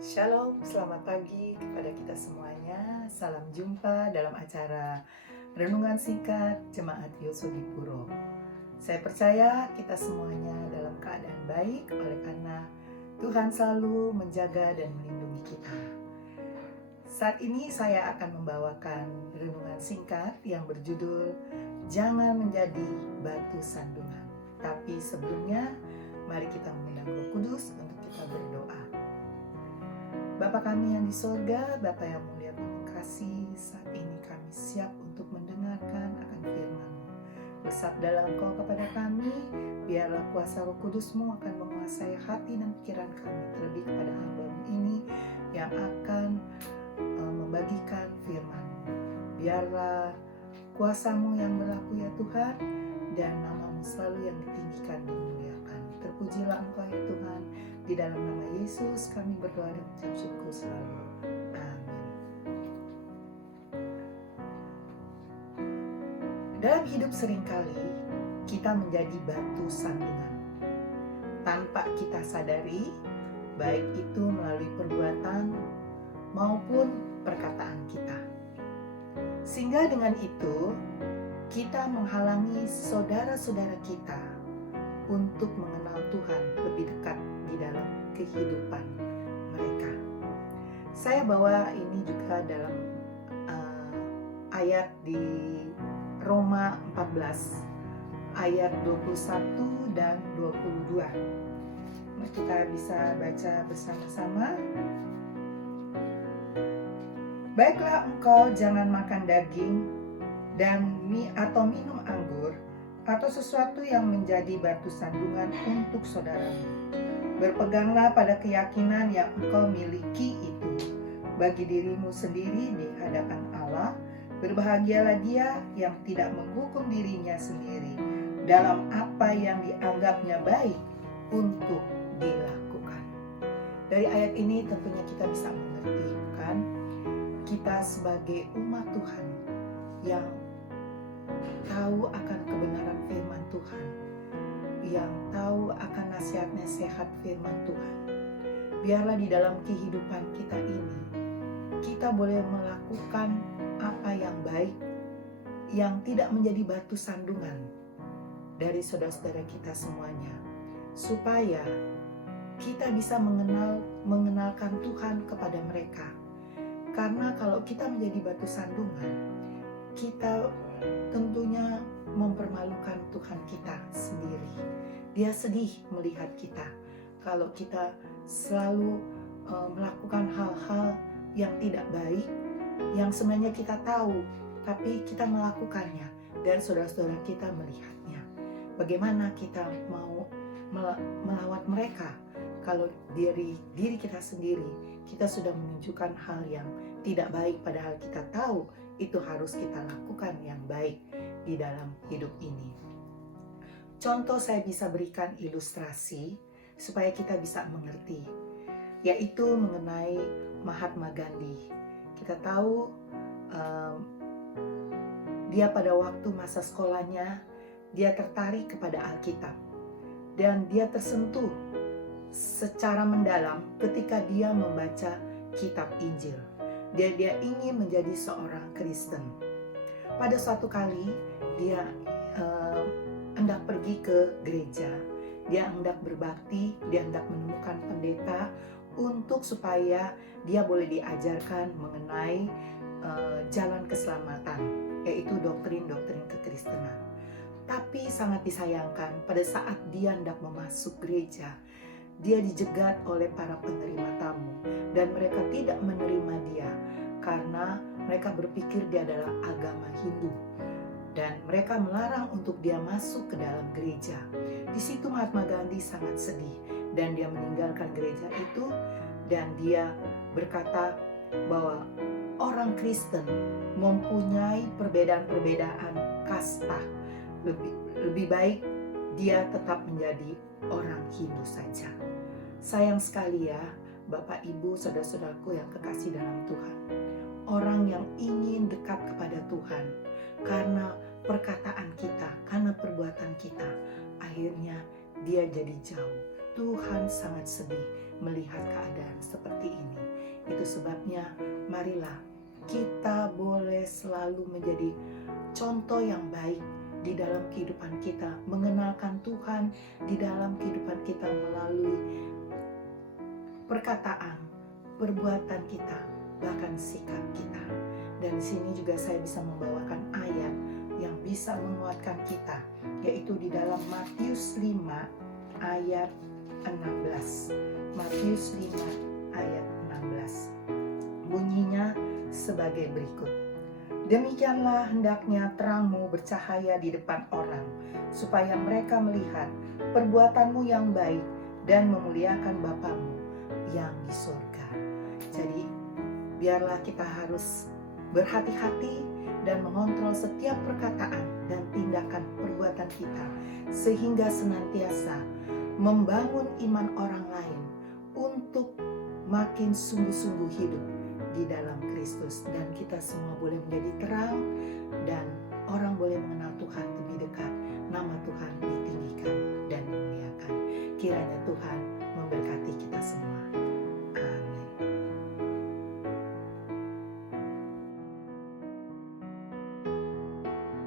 Shalom, selamat pagi kepada kita semuanya. Salam jumpa dalam acara Renungan Singkat Jemaat Yosodipuro. Saya percaya kita semuanya dalam keadaan baik oleh karena Tuhan selalu menjaga dan melindungi kita. Saat ini saya akan membawakan renungan singkat yang berjudul Jangan Menjadi Batu Sandungan. Tapi sebelumnya, mari kita mengundang Roh Kudus untuk kita berdoa. Bapa kami yang di sorga, Bapa yang mulia penuh kasih, saat ini kami siap untuk mendengarkan akan firman-Mu. Bersabdalah Engkau kepada kami, biarlah kuasa Roh Kudus-Mu akan menguasai hati dan pikiran kami, terlebih kepada hamba-Mu ini yang akan membagikan firman-Mu. Biarlah kuasa-Mu yang berlaku ya Tuhan, dan nama-Mu selalu yang ditinggikan dan dimuliakan. Terpujilah Engkau ya Tuhan. Di dalam nama Yesus kami berdoa dan mengucap syukur selalu. Amin. Dalam hidup seringkali kita menjadi batu sandungan. Tanpa kita sadari, baik itu melalui perbuatan maupun perkataan kita. Sehingga dengan itu, kita menghalangi saudara-saudara kita untuk mengenal Tuhan lebih dekat di dalam kehidupan mereka. Saya bawa ini juga dalam ayat di Roma 14 ayat 21 dan 22. Kita bisa baca bersama-sama. Baiklah engkau jangan makan daging dan mie atau minum anggur atau sesuatu yang menjadi batu sandungan untuk saudaramu. Berpeganglah pada keyakinan yang engkau miliki itu bagi dirimu sendiri di hadapan Allah. Berbahagialah dia yang tidak menghukum dirinya sendiri dalam apa yang dianggapnya baik untuk dilakukan. Dari ayat ini tentunya kita bisa mengerti, kan? Kita sebagai umat Tuhan yang tahu akan kebenaran firman Tuhan, yang tahu akan nasihat-nasihat firman Tuhan. Biarlah di dalam kehidupan kita ini, kita boleh melakukan apa yang baik, yang tidak menjadi batu sandungan dari saudara-saudara kita semuanya, supaya kita bisa mengenalkan Tuhan kepada mereka. Karena kalau kita menjadi batu sandungan, kita tentunya mempermalukan Tuhan kita sendiri. Dia sedih melihat kita kalau kita selalu melakukan hal-hal yang tidak baik, yang sebenarnya kita tahu, tapi kita melakukannya dan saudara-saudara kita melihatnya. Bagaimana kita mau melawat mereka kalau diri kita sendiri kita sudah menunjukkan hal yang tidak baik, padahal kita tahu itu harus kita lakukan yang baik di dalam hidup ini. Contoh saya bisa berikan ilustrasi supaya kita bisa mengerti, yaitu mengenai Mahatma Gandhi. Kita tahu dia pada waktu masa sekolahnya, dia tertarik kepada Alkitab. Dan dia tersentuh secara mendalam ketika dia membaca kitab Injil. Dia ingin menjadi seorang Kristen. Pada suatu kali dia hendak pergi ke gereja. Dia hendak berbakti, dia hendak menemukan pendeta untuk supaya dia boleh diajarkan mengenai jalan keselamatan, yaitu doktrin-doktrin kekristenan. Tapi sangat disayangkan pada saat dia hendak memasuk gereja, dia dijegat oleh para penerima tamu dan mereka tidak menerima dia karena mereka berpikir dia adalah agama Hindu dan mereka melarang untuk dia masuk ke dalam gereja. Di situ Mahatma Gandhi sangat sedih dan dia meninggalkan gereja itu dan dia berkata bahwa orang Kristen mempunyai perbedaan-perbedaan kasta. Lebih baik dia tetap menjadi orang Hindu saja. Sayang sekali ya, Bapak Ibu, saudara-saudaraku yang kekasih dalam Tuhan. Orang yang ingin dekat kepada Tuhan karena perkataan kita, karena perbuatan kita, akhirnya dia jadi jauh. Tuhan sangat sedih melihat keadaan seperti ini. Itu sebabnya marilah kita boleh selalu menjadi contoh yang baik di dalam kehidupan kita, mengenalkan Tuhan di dalam kehidupan kita melalui perkataan, perbuatan kita, bahkan sikap kita. Dan di sini juga saya bisa membawakan ayat yang bisa menguatkan kita, yaitu di dalam Matius 5 ayat 16. Matius 5 ayat 16. Bunyinya sebagai berikut. Demikianlah hendaknya terangmu bercahaya di depan orang, supaya mereka melihat perbuatanmu yang baik dan memuliakan Bapamu yang di surga. Jadi, biarlah kita harus berhati-hati dan mengontrol setiap perkataan dan tindakan perbuatan kita, sehingga senantiasa membangun iman orang lain untuk makin sungguh-sungguh hidup di dalam Kristus, dan kita semua boleh menjadi terang dan orang boleh mengenal Tuhan lebih dekat, nama Tuhan ditinggikan dan dimuliakan. Kiranya Tuhan